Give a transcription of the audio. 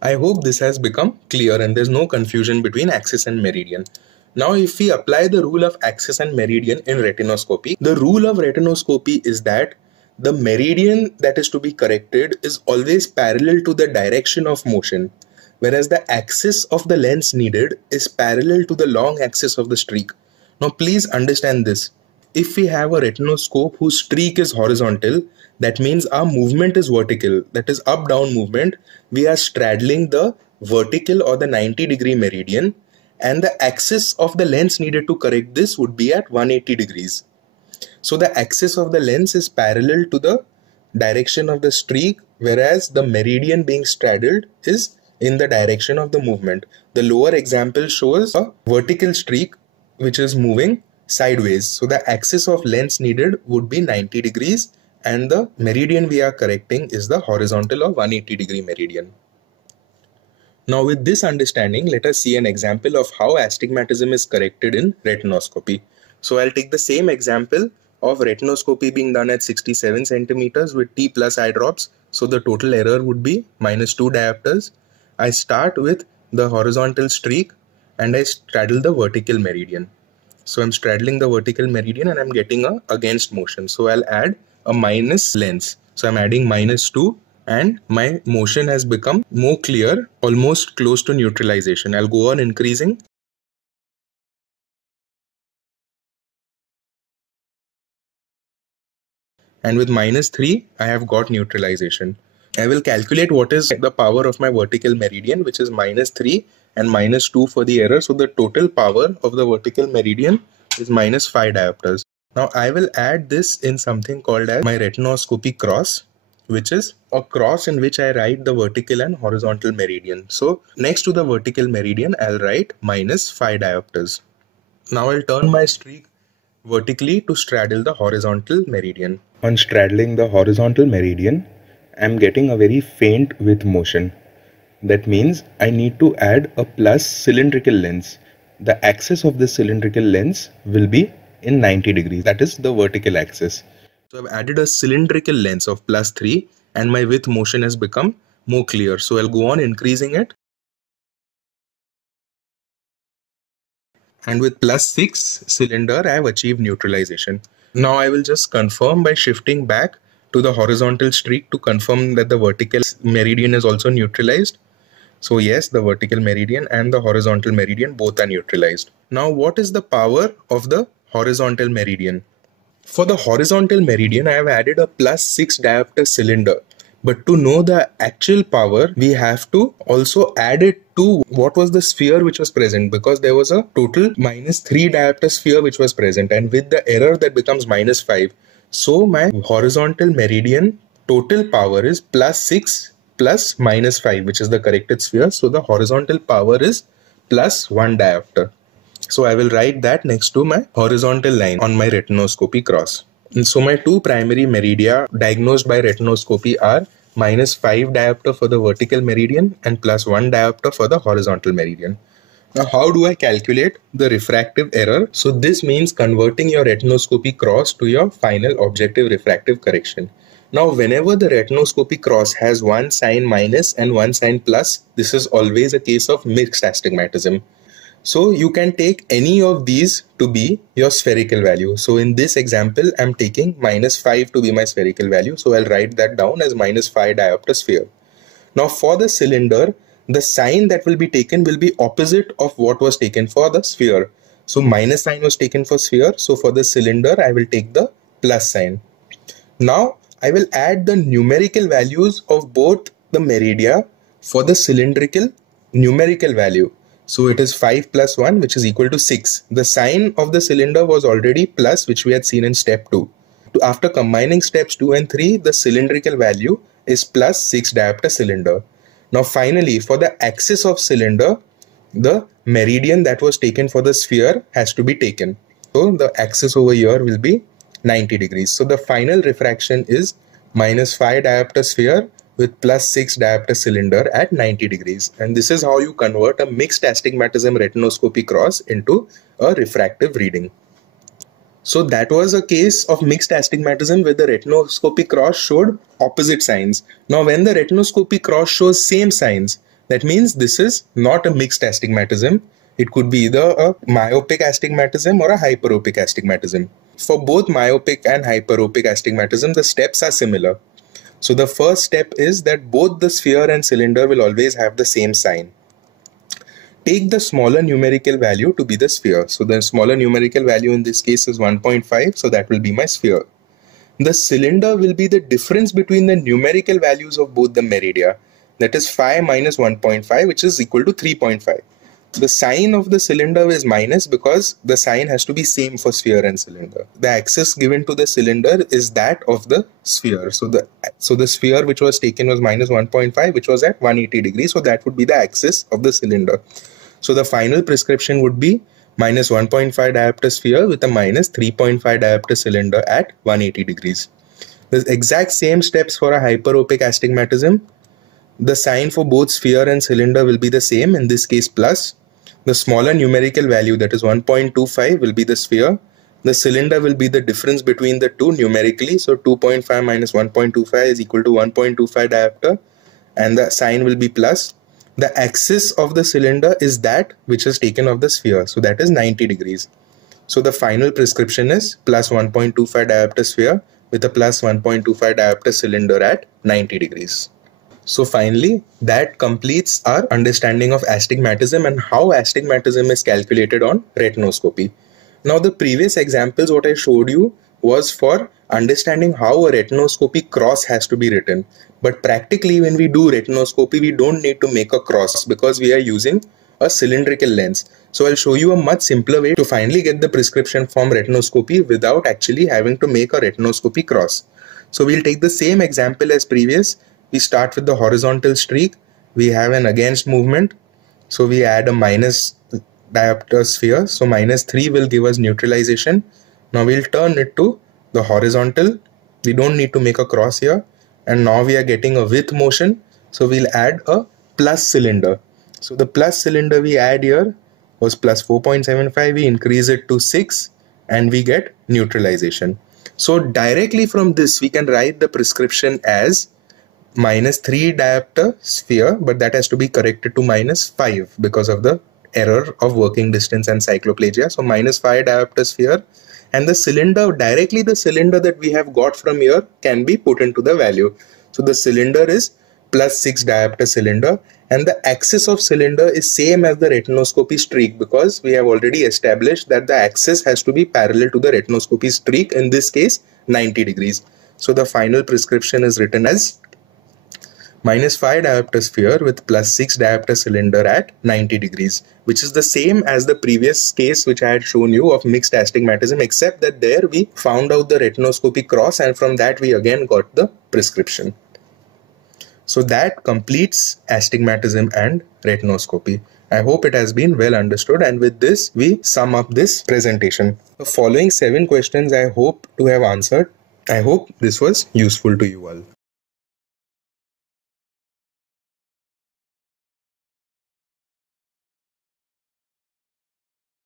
I hope this has become clear and there's no confusion between axis and meridian. Now if we apply the rule of axis and meridian in retinoscopy, the rule of retinoscopy is that the meridian that is to be corrected is always parallel to the direction of motion, whereas the axis of the lens needed is parallel to the long axis of the streak. Now please understand this. If we have a retinoscope whose streak is horizontal, that means our movement is vertical, that is up-down movement. We are straddling the vertical or the 90-degree meridian, and the axis of the lens needed to correct this would be at 180 degrees. So the axis of the lens is parallel to the direction of the streak, whereas the meridian being straddled is in the direction of the movement. The lower example shows a vertical streak which is moving sideways. So the axis of lens needed would be 90 degrees and the meridian we are correcting is the horizontal or 180-degree meridian. Now with this understanding, let us see an example of how astigmatism is corrected in retinoscopy. So I'll take the same example of retinoscopy being done at 67 centimeters with T plus eye drops. So the total error would be -2 diopters. I start with the horizontal streak and I straddle the vertical meridian. So I'm straddling the vertical meridian and I'm getting a against motion. So I'll add a minus lens. So I'm adding -2 and my motion has become more clear, almost close to neutralization. I'll go on increasing. And with -3, I have got neutralization. I will calculate what is the power of my vertical meridian, which is -3 and -2 for the error. So the total power of the vertical meridian is -5 diopters. Now I will add this in something called as my retinoscopy cross, which is a cross in which I write the vertical and horizontal meridian. So next to the vertical meridian, I'll write -5 diopters. Now I'll turn my streak vertically to straddle the horizontal meridian. On straddling the horizontal meridian, I'm getting a very faint width motion. That means I need to add a plus cylindrical lens. The axis of this cylindrical lens will be in 90 degrees, that is the vertical axis. So I've added a cylindrical lens of +3 and my width motion has become more clear. So I'll go on increasing it. And with +6 cylinder, I have achieved neutralization. Now I will just confirm by shifting back to the horizontal streak to confirm that the vertical meridian is also neutralized. So yes, the vertical meridian and the horizontal meridian both are neutralized. Now what is the power of the horizontal meridian? For the horizontal meridian, I have added a +6 diopter cylinder. But to know the actual power, we have to also add it to what was the sphere which was present, because there was a total -3 diopter sphere which was present, and with the error that becomes -5. So my horizontal meridian total power is +6 plus -5, which is the corrected sphere. So the horizontal power is +1 diopter. So I will write that next to my horizontal line on my retinoscopy cross. And so my two primary meridia diagnosed by retinoscopy are -5 diopter for the vertical meridian and +1 diopter for the horizontal meridian. Now how do I calculate the refractive error? So this means converting your retinoscopy cross to your final objective refractive correction. Now whenever the retinoscopy cross has one sign minus and one sign plus, this is always a case of mixed astigmatism. So you can take any of these to be your spherical value. So in this example, I'm taking -5 to be my spherical value. So I'll write that down as -5 diopter sphere. Now for the cylinder, the sign that will be taken will be opposite of what was taken for the sphere. So minus sign was taken for sphere. So for the cylinder, I will take the plus sign. Now I will add the numerical values of both the meridia for the cylindrical numerical value. So it is 5 plus 1, which is equal to 6. The sign of the cylinder was already plus, which we had seen in step 2. After combining steps 2 and 3, the cylindrical value is +6 diopter cylinder. Now finally, for the axis of cylinder, the meridian that was taken for the sphere has to be taken. So the axis over here will be 90 degrees. So the final refraction is -5 diopter sphere with +6 diopter cylinder at 90 degrees. And this is how you convert a mixed astigmatism retinoscopy cross into a refractive reading. So that was a case of mixed astigmatism where the retinoscopy cross showed opposite signs. Now when the retinoscopy cross shows same signs, That means this is not a mixed astigmatism. It could be either a myopic astigmatism or a hyperopic astigmatism. For both myopic and hyperopic astigmatism, the steps are similar. So the first step is that both the sphere and cylinder will always have the same sign. Take the smaller numerical value to be the sphere. So the smaller numerical value in this case is 1.5, so that will be my sphere. The cylinder will be the difference between the numerical values of both the meridia. That is 5 minus 1.5, which is equal to 3.5. The sign of the cylinder is minus because the sign has to be same for sphere and cylinder. The axis given to the cylinder is that of the sphere. So the sphere which was taken was minus 1.5, which was at 180 degrees. So that would be the axis of the cylinder. So the final prescription would be minus 1.5 diopter sphere with a minus 3.5 diopter cylinder at 180 degrees. The exact same steps for a hyperopic astigmatism. The sign for both sphere and cylinder will be the same, in this case plus. The smaller numerical value, that is 1.25, will be the sphere. The cylinder will be the difference between the two numerically. So 2.5 minus 1.25 is equal to 1.25 diopter, and the sign will be plus. The axis of the cylinder is that which is taken of the sphere, so that is 90 degrees. So the final prescription is plus 1.25 diopter sphere with a plus 1.25 diopter cylinder at 90 degrees. So finally, that completes our understanding of astigmatism and how astigmatism is calculated on retinoscopy. Now the previous examples what I showed you was for understanding how a retinoscopy cross has to be written. But practically when we do retinoscopy, we don't need to make a cross because we are using a cylindrical lens. So I'll show you a much simpler way to finally get the prescription from retinoscopy without actually having to make a retinoscopy cross. So we'll take the same example as previous. We start with the horizontal streak. We have an against movement. So we add a minus diopter sphere. So minus 3 will give us neutralization. Now we'll turn it to the horizontal. We don't need to make a cross here. And now we are getting a with motion. So we'll add a plus cylinder. So the plus cylinder we add here was plus 4.75. We increase it to 6 and we get neutralization. So directly from this we can write the prescription as minus 3 diopter sphere, but that has to be corrected to minus 5 because of the error of working distance and cycloplagia. So minus 5 diopter sphere, and the cylinder, directly the cylinder that we have got from here can be put into the value. So the cylinder is plus 6 diopter cylinder, and the axis of cylinder is same as the retinoscopy streak because we have already established that the axis has to be parallel to the retinoscopy streak, in this case 90 degrees. So the final prescription is written as minus 5 diopter sphere with plus 6 diopter cylinder at 90 degrees, which is the same as the previous case which I had shown you of mixed astigmatism, except that there we found out the retinoscopy cross and from that we again got the prescription. So that completes astigmatism and retinoscopy. I hope it has been well understood, and with this we sum up this presentation. The following 7 questions I hope to have answered. I hope this was useful to you all.